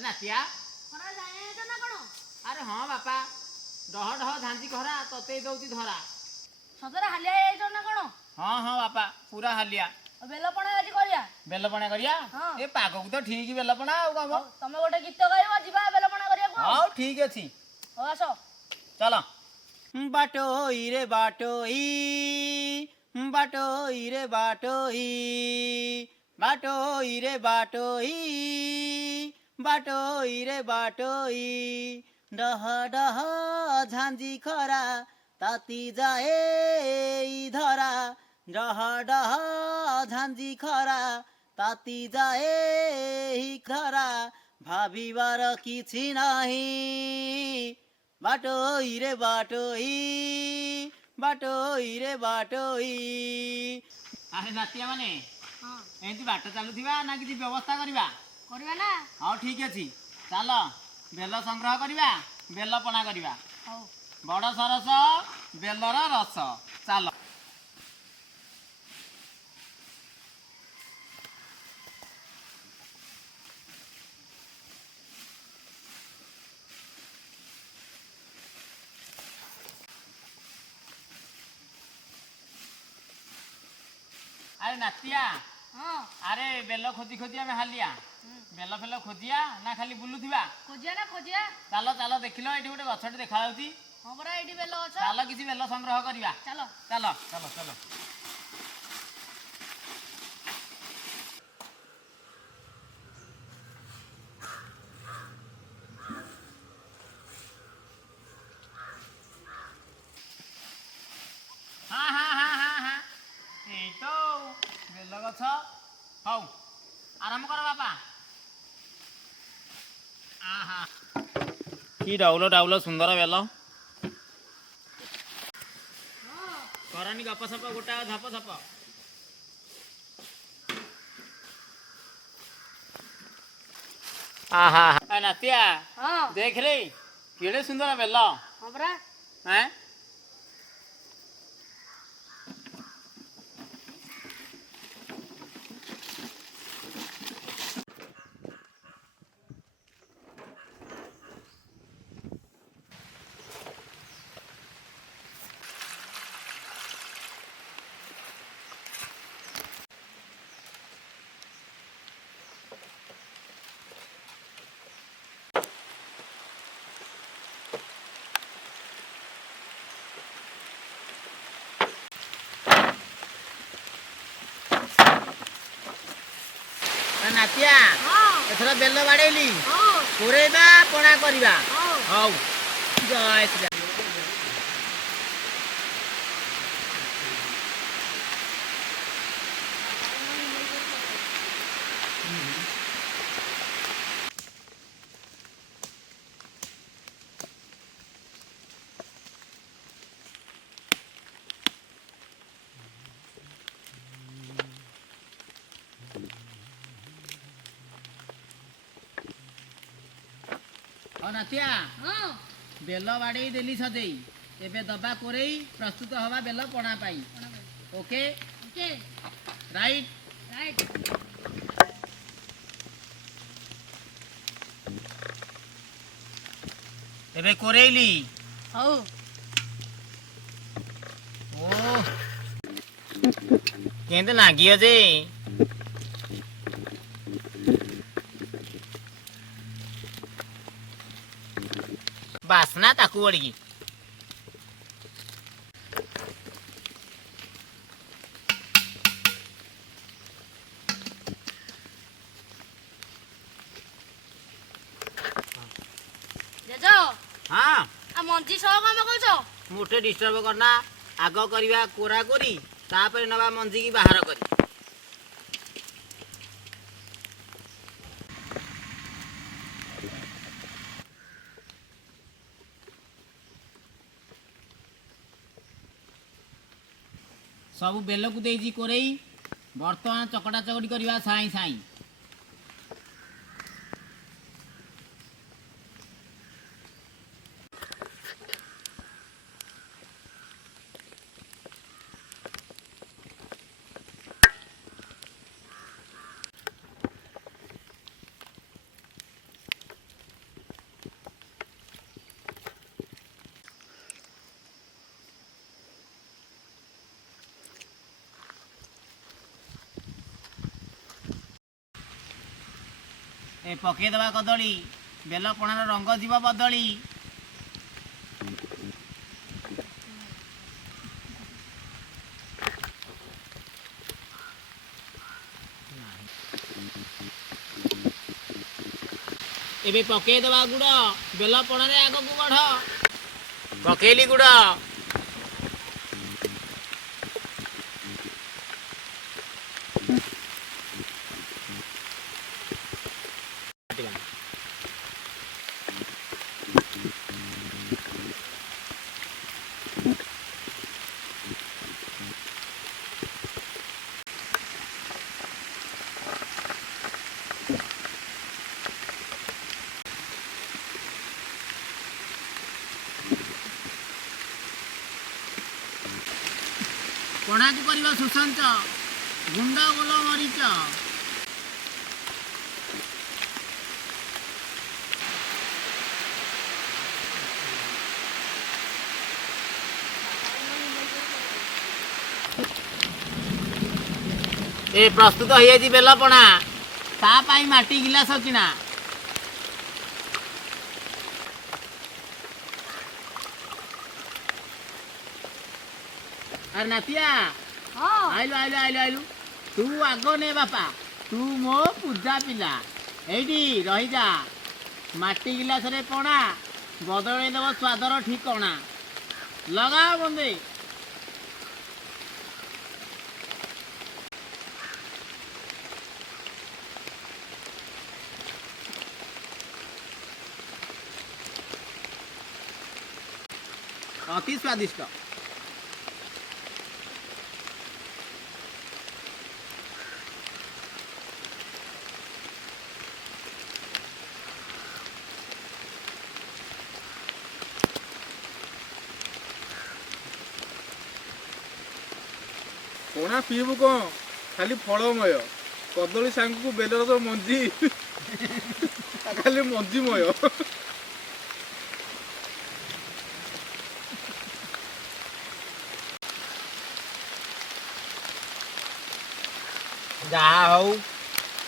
अरे नातिया अरे हाँ बापा डह डह झांझी खरा तते दौची धरा सतरे हालिया ହେଇଯାଇଛ ନା କଣ? हाँ हाँ बापा पूरा हालिया ବେଲପଣା ଆଜି କରିବା। बेलपणा करिया ए पागक तो ठीक बेलपणा आउ कम ତମେ ଗୋଟେ ଗୀତ ଗାଇବ ଯିବା ବେଲପଣା କରିବାକୁ। हाँ ठीक अछि ହଉ ଆସ। चल बाटोई रे बाटोई बाटोई रे बाटोई बाटोई रे बाटोई बाटोई रे बाटोई डह डह झांझी खरा ताती जाए धरा डह डह झांझी खरा ताती जाए खरा भाविबार किछि नाही बाटोई रे बाटोई बाटोई रे बाटोई अरे नातिया माने एंती बाट चलुथिबा ना किछि व्यवस्था करबा ना। हाँ ठीक अछि चल बेल संग्रह करबा बेल पणा करबा हौ बड़ सरस बेलर रस चल अरे नातिया अरे बेल खोजी खोजी आम हालिया बेल फेल खोजिया ना खाली बुलुथिबा खोजिया ना खोजिया। चल चल देखिल एठी गोटे गछटे देखा जाउची ହଁ ପରା ଏଇଠି ବେଲ ଗଛ। चल किसी बेल संग्रह करबा ଚାଲ। चल चल चल हाँ हाँ हाँ हाँ हाँ এই তো বেল গছ হও আরাম কর বাপা আহা কি ডাউল ডাউল সুন্দর বেল करनी गप सप गोटा धप सप आहा नातिया देख रे केड़े सुंदर बेल ହଁ ପରା। हैं नातिया एथर बेल बाड़ेली कोरेबा पणा करबा हौ जय श्री नातिया बेल बाड़े देली सजेई एबे दबा कोरेई प्रस्तुत हवा बेल पणा पाई ओके ओके राइट राइट। एबे कोरेली ହଉ ओ केंते नागियो जे बासना ताकू बड़ी ଜେଜ हाँ ଆ ମଞ୍ଜି ସହ କାମ କରୁଛ? मोटे डिस्टर्ब करना आग करवा कोरा कोरी तापर नवा मंजी की बाहर करी सबू बेल को देजी कोरेई बर्तमान चकटा चकटी करवा साई साई ଏ ପକେଇଦବା କଦଳୀ, ବେଲ ପଣାର ରଙ୍ଗ ଯିବ ବଦଳି। ଏବେ ପକେଇଦବା ଗୁଡ଼, ବେଲ ପଣାରେ ଆଗକୁ ବଢ଼। ପକେଇଲି ଗୁଡ଼। ପଣାକୁ କରିବା ସୁସଞ୍ଚ, ଗୁଣ୍ଡ ଗୋଲ ମରିଚ। ଏ ପ୍ରସ୍ତୁତ ହେଇଯାଇଛି ବେଲ ପଣା। ତା ପାଇଁ ମାଟି ଗିଲାସ କିଣା। ଆରେ ନାତିଆ, ଆଇଲୁ ଆଇଲୁ ଆଇଲୁ ଆଇଲୁ। ତୁ ଆଗ ନେ ବାପା, ତୁ ମୋ ପୂଜା ପିଲା। ଏଇଠି ରହିଯା। ମାଟି ଗିଲାସରେ ପଣା, ବଦଳେଇ ଦେବ ସ୍ୱାଦର ଠିକଣା। ଲଗାଅ ବନ୍ଦେ। ଅତି ସ୍ୱାଦିଷ୍ଟ। ପଣା ପିଇବୁ କଣ, ଖାଲି ଫଳମୟ। କଦଳୀ ସାଙ୍ଗକୁ ବେଲର ତ ମଞ୍ଜି ଖାଲି ମଞ୍ଜିମୟ। ଯାହା ହଉ,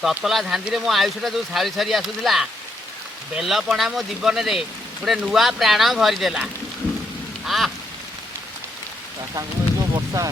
ତତଲା ଝାଞ୍ଜିରେ ମୋ ଆୟୁଷଟା ଯେଉଁ ସାରି ସାରି ଆସୁଥିଲା, ବେଲ ପଣା ମୋ ଜୀବନରେ ଗୋଟେ ନୂଆ ପ୍ରାଣ ଭରିଦେଲା। ତା ସାଙ୍ଗକୁ ଏ ଯୋଉ ବର୍ଷା